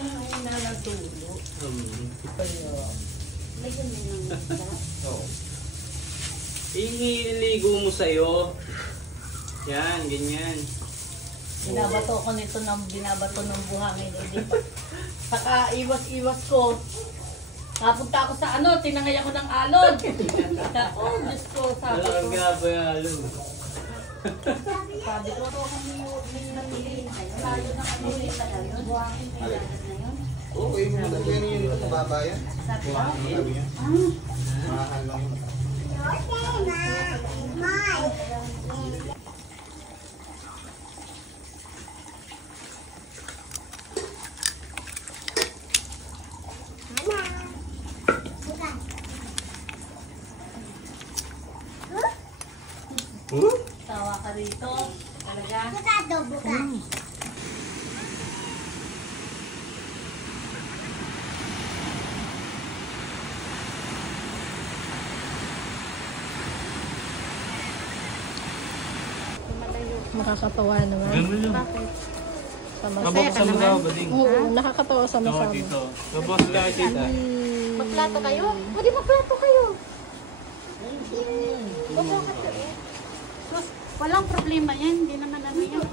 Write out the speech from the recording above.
Ay, nalatulo. Lagyan mo ng Oo. Iniligo mo sa'yo. Yan, ganyan. Binabato ko nito ng binabato ng buhangin. Hindi pa. Saka iwas-iwas ko. Napunta ako sa ano, tinangay ako ng alon. Oh, Diyos ko, sabi ko. Walang gabayalo. Sabi ko, may namili. Tayo ng ano yung buhangin. Oo, yung mga ganyan yun, mababa yan. Sabi ko, Sabi niya. Mahal lang yun. tawa ka rito. Talaga. Nakakatawa naman. Ganun yun. Bakit? Mabok sa mga bading. Oo, nakakatawa sama-sama. Mabok ka kasi tita. Magplato kayo? Pwede magplato kayo. Magplato kayo. Walang problema yan. Hindi naman ano yan.